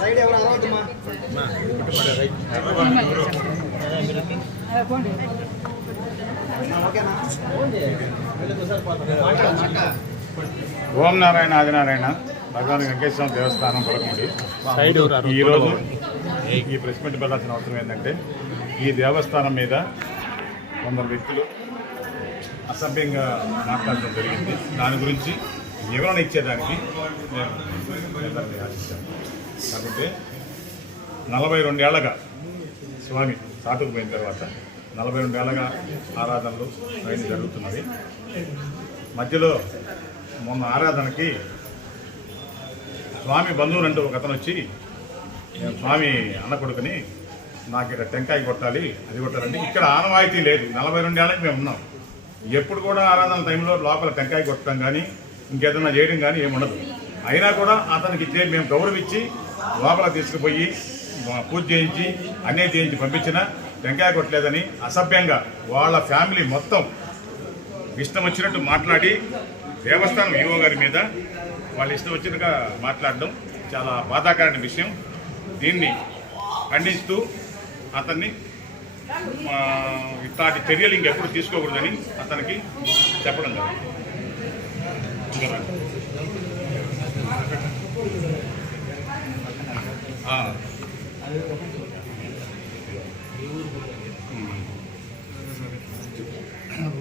Side ఎవరు అరవద్దమ్మా. ఓం నారాయణ ఆదినారాయణ భగవాన్ వెంకటేశ్వర దేవస్థానం కొరకుండి ఈరోజు ఈ ప్రెస్ మీట్ పెట్టాల్సిన అవసరం ఏంటంటే ఈ దేవస్థానం మీద కొందరు వ్యక్తులు అసభ్యంగా మాట్లాడడం జరిగింది. దాని గురించి వివరణ ఇచ్చేదానికి నేను ఆశిస్తాను. కాబట్టి 42 ఏళ్ళగా స్వామి సాటుకు పోయిన తర్వాత 42 ఏళ్ళగా ఆరాధనలు అవన్నీ జరుగుతున్నది. మధ్యలో మొన్న ఆరాధనకి స్వామి బంధువులు అంటూ ఒక అతను వచ్చి నేను స్వామి అన్న కొడుకుని నాకు ఇక్కడ టెంకాయ కొట్టాలి అది కొట్టాలంటే ఇక్కడ ఆనవాయితీ లేదు. 42 ఏళ్ళకి మేము ఉన్నాం. ఎప్పుడు కూడా ఆరాధన టైంలో లోపల టెంకాయ కొట్టడం కానీ ఇంకేదన్నా చేయడం కానీ ఏముండదు. అయినా కూడా అతనికి మేము గౌరవించి లోపల తీసుకుపోయి పూజ చేయించి అన్నీ చేయించి పంపించిన టెంకాయ కొట్టలేదని అసభ్యంగా వాళ్ళ ఫ్యామిలీ మొత్తం ఇష్టం వచ్చినట్టు మాట్లాడి దేవస్థానం ఈవో గారి మీద వాళ్ళు ఇష్టం వచ్చినట్టుగా మాట్లాడడం చాలా బాధాకరమైన విషయం. దీన్ని ఖండిస్తూ అతన్ని ఇట్లాంటి చర్యలు ఇంకెప్పుడు తీసుకోకూడదని అతనికి చెప్పడం జరిగింది.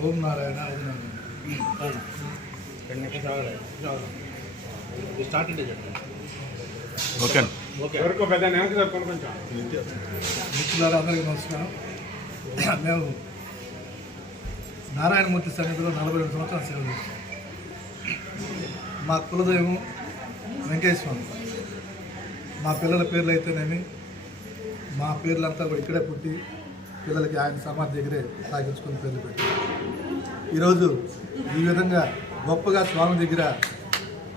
ఓం నారాయణ మిత్రులారా అందరికీ నమస్కారం. మేము నారాయణమూర్తి సన్నిధిలో 42 సంవత్సరాలు సేవ చేస్తాం. మా కులదైవం వెంకటేశ్వర. మా పిల్లల పేర్లు అయితేనేమి మా పేర్లంతా కూడా ఇక్కడే పుట్టి పిల్లలకి ఆయన సమాధి దగ్గరే సాగించుకుని పేర్లు పెట్టి ఈరోజు ఈ విధంగా గొప్పగా స్వామి దగ్గర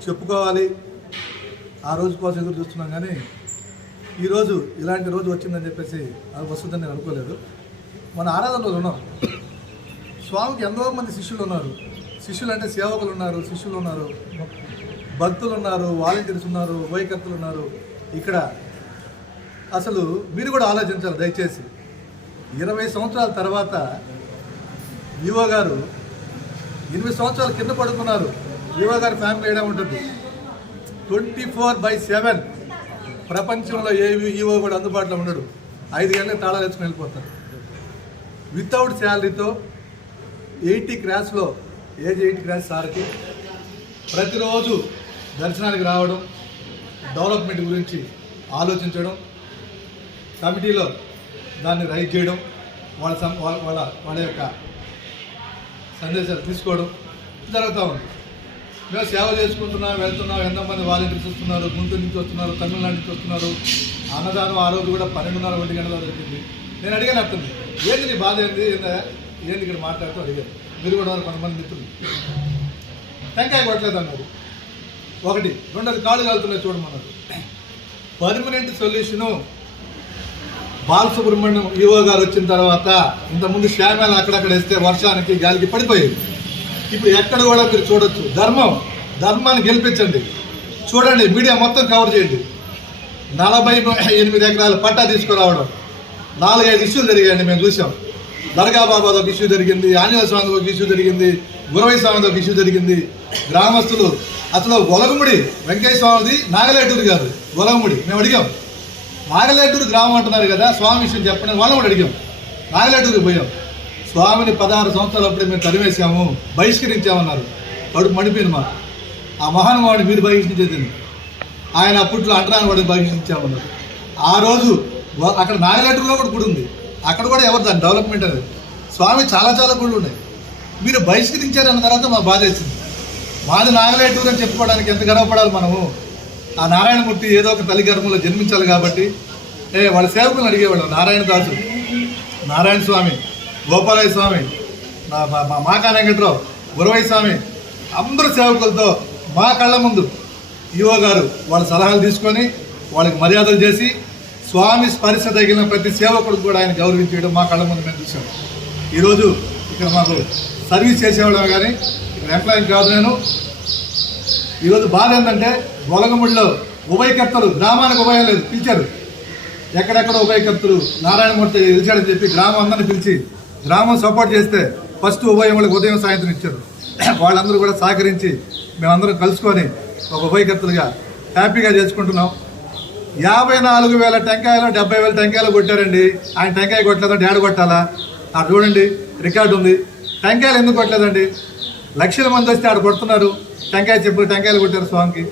చెప్పుకోవాలి ఆ రోజు కోసం ఎదురు చూస్తున్నాం. కానీ ఈరోజు ఇలాంటి రోజు వచ్చిందని చెప్పేసి అది వస్తుందని నేను అనుకోలేదు. మన ఆరాధన రోజు ఉన్నాం. స్వామికి ఎంతో మంది శిష్యులు ఉన్నారు. శిష్యులు అంటే సేవకులు ఉన్నారు, శిష్యులు ఉన్నారు, భక్తులు ఉన్నారు, వాలంటీర్స్ ఉన్నారు, వైకర్తలు ఉన్నారు. ఇక్కడ అసలు మీరు కూడా ఆలోచించాలి దయచేసి. 20 సంవత్సరాల తర్వాత ఈవో గారు 8 సంవత్సరాల కింద పడుకున్నారు. ఈవో గారి ఫ్యామిలీ ఏడా ఉంటుంది. 24/7 ప్రపంచంలో ఏ ఈవో కూడా అందుబాటులో ఉండడు. 5 గంటలకు తాళాలు వేసుకుని వెళ్ళిపోతారు. వితౌట్ శాలరీతో 80 క్రాస్లో ఏజ్ 80 క్రాస్ సార్కి ప్రతిరోజు దర్శనానికి రావడం, డెవలప్మెంట్ గురించి ఆలోచించడం, కమిటీలో దాన్ని రైట్ చేయడం, వాళ్ళ యొక్క సందేశాలు తీసుకోవడం జరుగుతూ ఉంది. మేము సేవ చేసుకుంటున్నాం, వెళ్తున్నాం. ఎంతోమంది వాలంటీర్స్ వస్తున్నారు, గుంటూరు నుంచి వస్తున్నారు, తమిళనాడు నుంచి వస్తున్నారు. అన్నదానం ఆ రోజు కూడా 12:30 1 గంటలో జరిగింది. నేను అడిగాను అర్థండి, ఏంటి నీ బాధ ఏంది ఏంది ఇక్కడ మాట్లాడుతూ అడిగారు. మీరు కూడా కొంతమంది మిత్రులు టెంకాయ కొట్టలేదు అన్నారు. 1 2 కాళ్ళు కాలుతున్నాయి చూడమన్నారు. పర్మనెంట్ సొల్యూషను బాలసుబ్రహ్మణ్యం ఈవో గారు వచ్చిన తర్వాత ఇంతకుముందు శ్యామేళ అక్కడక్కడ వేస్తే వర్షానికి గాలికి పడిపోయేది. ఇప్పుడు ఎక్కడ కూడా మీరు చూడొచ్చు. ధర్మాన్ని గెలిపించండి. చూడండి, మీడియా మొత్తం కవర్ చేయండి. 48 ఎకరాల పట్టా తీసుకురావడం, 4-5 ఇష్యూలు జరిగాయండి. మేము చూసాం. దర్గా బాబాది ఒక ఇష్యూ జరిగింది, ఆంజనేయ స్వామిది ఒక ఇష్యూ జరిగింది, గురవై స్వామిది ఒక ఇష్యూ జరిగింది. గ్రామస్తులు అసలు గొలగముడి వెంకటేశ్వర స్వామిది నాగలేటూరు కాదు, గొలగముడి. మేము అడిగాం, నాగలేటూరు గ్రామం అంటున్నారు కదా, స్వామి విషయం చెప్పండి. వాళ్ళని కూడా అడిగాం. నాగలేటూరుకి పోయాం. స్వామిని 16 సంవత్సరాలు అప్పుడే మేము తరివేశాము, బహిష్కరించామన్నారు. కడుపు మండిపోయింది మాకు. ఆ మహానుభావుడిని మీరు బహిష్కరించేది. ఆయన అప్పట్లో అంటరాని వాడిని బహిష్కరించామన్నారు. ఆ రోజు అక్కడ నాగలేటూరులో కూడా గుడి ఉంది. అక్కడ కూడా ఎవరు దాని డెవలప్మెంట్ అనేది. స్వామి చాలా గుళ్ళు ఉన్నాయి. మీరు బహిష్కరించారన్న తర్వాత మాకు బాధ వేసింది. మాది నాగలేటూరు అని చెప్పుకోవడానికి ఎంత గర్వపడాలి మనము. ఆ నారాయణమూర్తి ఏదో ఒక తల్లి గర్భంలో జన్మించాలి కాబట్టి వాళ్ళ సేవకులను అడిగేవాళ్ళం. నారాయణదాసు, నారాయణ స్వామి, గోపాలయ్య స్వామి, మాకా వెంకట్రావు, గురవై స్వామి, అందరూ సేవకులతో మా కళ్ళ ముందు ఈవో గారు వాళ్ళ సలహాలు తీసుకొని వాళ్ళకి మర్యాదలు చేసి స్వామి స్పర్శ తగిలిన ప్రతి సేవకుడు కూడా ఆయన గౌరవించడం మా కళ్ళ ముందు మేము చూసాం. ఈరోజు ఇక్కడ మాకు సర్వీస్ చేసేవాళ్ళం కానీ ఇక్కడ ఎంప్లాయీ కాదు నేను. ఈరోజు బాధ ఏంటంటే గొలగముడిలో ఉభయకర్తలు గ్రామానికి ఉభయం లేదు పిలిచారు, ఎక్కడెక్కడ ఉభయకర్తలు నారాయణమూర్తి గెలిచాడని చెప్పి గ్రామం అందరిని పిలిచి గ్రామం సపోర్ట్ చేస్తే ఫస్ట్ ఉభయం వాళ్ళకి ఉదయం సాయంత్రం ఇచ్చారు. వాళ్ళందరూ కూడా సహకరించి మేమందరం కలుసుకొని ఒక ఉభయకర్తలుగా హ్యాపీగా చేసుకుంటున్నాం. 54,000 టెంకాయలు 70,000 టెంకాయలు కొట్టారండి. ఆయన టెంకాయ కొట్టలేదంటే ఏడ కొట్టాలా? ఆడ చూడండి రికార్డు ఉంది. టెంకాయలు ఎందుకు కొట్టలేదండి? లక్షల మంది వస్తే ఆడ కొడుతున్నారు, టెంకాయ చెప్పులు టెంకాయలు కొట్టారు స్వామికి.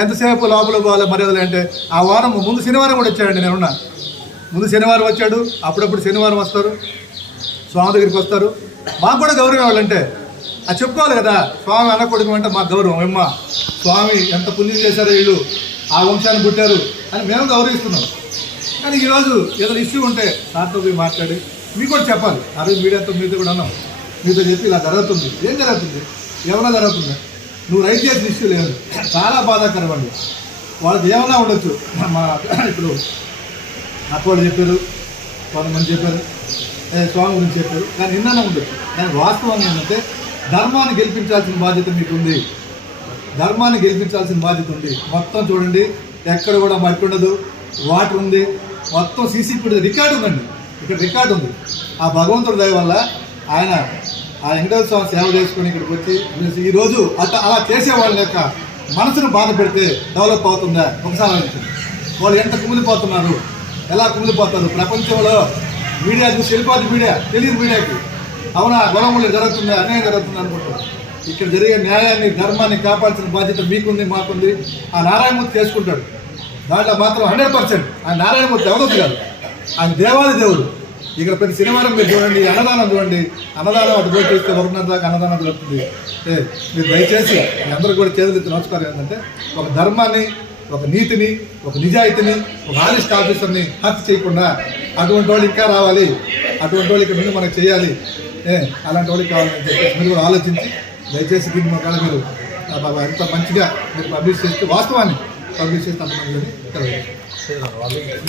ఎంతసేపు లోపల పోవాలి మర్యాదలు అంటే ఆ వారం ముందు శనివారం కూడా వచ్చాడండి. నేనున్నా ముందు శనివారం వచ్చాడు, అప్పుడప్పుడు శనివారం వస్తారు, స్వామి దగ్గరికి వస్తారు. మాకు కూడా గౌరవం వాళ్ళంటే అది చెప్పుకోవాలి కదా. స్వామి అనకూడదు అంటే మాకు గౌరవం. అమ్మ స్వామి ఎంత పుణ్యం చేశారో వీళ్ళు, ఆ వంశాన్ని పుట్టారు అని మేము గౌరవిస్తున్నాం. కానీ ఈరోజు ఏదైనా ఇష్యూ ఉంటే సార్తో పోయి మాట్లాడి మీకు కూడా చెప్పాలి. ఆ రోజు మీడియాతో మీతో కూడా అన్నాం, మీతో చెప్పి ఇలా జరుగుతుంది, ఏం జరుగుతుంది, ఏమైనా జరుగుతుందా, నువ్వు రైట్ చేసిన ఇష్యూ లేదు. చాలా బాధాకరం అండి. వాళ్ళకి ఏమైనా ఉండొచ్చు. మా ఇప్పుడు అక్కవాళ్ళు చెప్పారు, కొంతమంది చెప్పారు, స్వామి గురించి చెప్పారు, కానీ నిన్ననే ఉండొచ్చు. కానీ వాస్తవం ఏంటంటే ధర్మాన్ని గెలిపించాల్సిన బాధ్యత మీకు ఉంది. ధర్మాన్ని గెలిపించాల్సిన బాధ్యత ఉంది. మొత్తం చూడండి, ఎక్కడ కూడా మట్టి ఉండదు, వాటర్ ఉంది, మొత్తం సీసీ ఫుడ్ రికార్డు ఉందండి. ఇక్కడ రికార్డు ఉంది. ఆ భగవంతుడి దయ వల్ల ఆయన ఆ వెంకటేశ్వర స్వామి సేవ చేసుకొని ఇక్కడికి వచ్చి ఈరోజు అలా చేసే వాళ్ళ యొక్క మనసును బాధ పెడితే డెవలప్ అవుతుందా ఒకసారి ఆలోచించండి. వాళ్ళు ఎంత కుమిలిపోతున్నారు, ఎలా కుమిలిపోతారు. ప్రపంచంలో మీడియా చూసి వెళ్ళిపోతుంది, మీడియా తెలియదు మీడియాకి. అవునా గొడవలు జరుగుతుందా, అన్యాయం జరుగుతుంది అనుకుంటారు. ఇక్కడ జరిగే న్యాయాన్ని ధర్మాన్ని కాపాడాల్సిన బాధ్యత మీకుంది, మాకుంది. ఆ నారాయణమూర్తి చేసుకుంటాడు. దాంట్లో మాత్రం 100% ఆయన నారాయణమూర్తి ఎవరొద్దు కాదు, ఆయన దేవాది దేవుడు. ఇక్కడ ప్రతి శనివారం మీరు చూడండి, అన్నదానం చూడండి, అన్నదానం అటు పోయి చేస్తే 1:30 దాకా అన్నదానం జరుగుతుంది. మీరు దయచేసి మీ అందరూ కూడా చేతులెత్తి నమస్కారం ఏంటంటే ఒక ధర్మాన్ని, ఒక నీతిని, ఒక నిజాయితీని, ఒక ఆనెస్ట్ ఆఫీసర్ని హత్య చేయకుండా అటువంటి వాళ్ళు ఇంకా రావాలి, అటువంటి వాళ్ళు ఇక్కడ ముందు మనకు చేయాలి, అలాంటి వాళ్ళకి కావాలని చెప్పేసి మీరు కూడా ఆలోచించి దయచేసి దీన్ని మాకు మీరు ఎంత మంచిగా మీరు పబ్లిష్ చేస్తే వాస్తవాన్ని పబ్లిష్ చేస్తే అంత మంచిదని తెలియదు.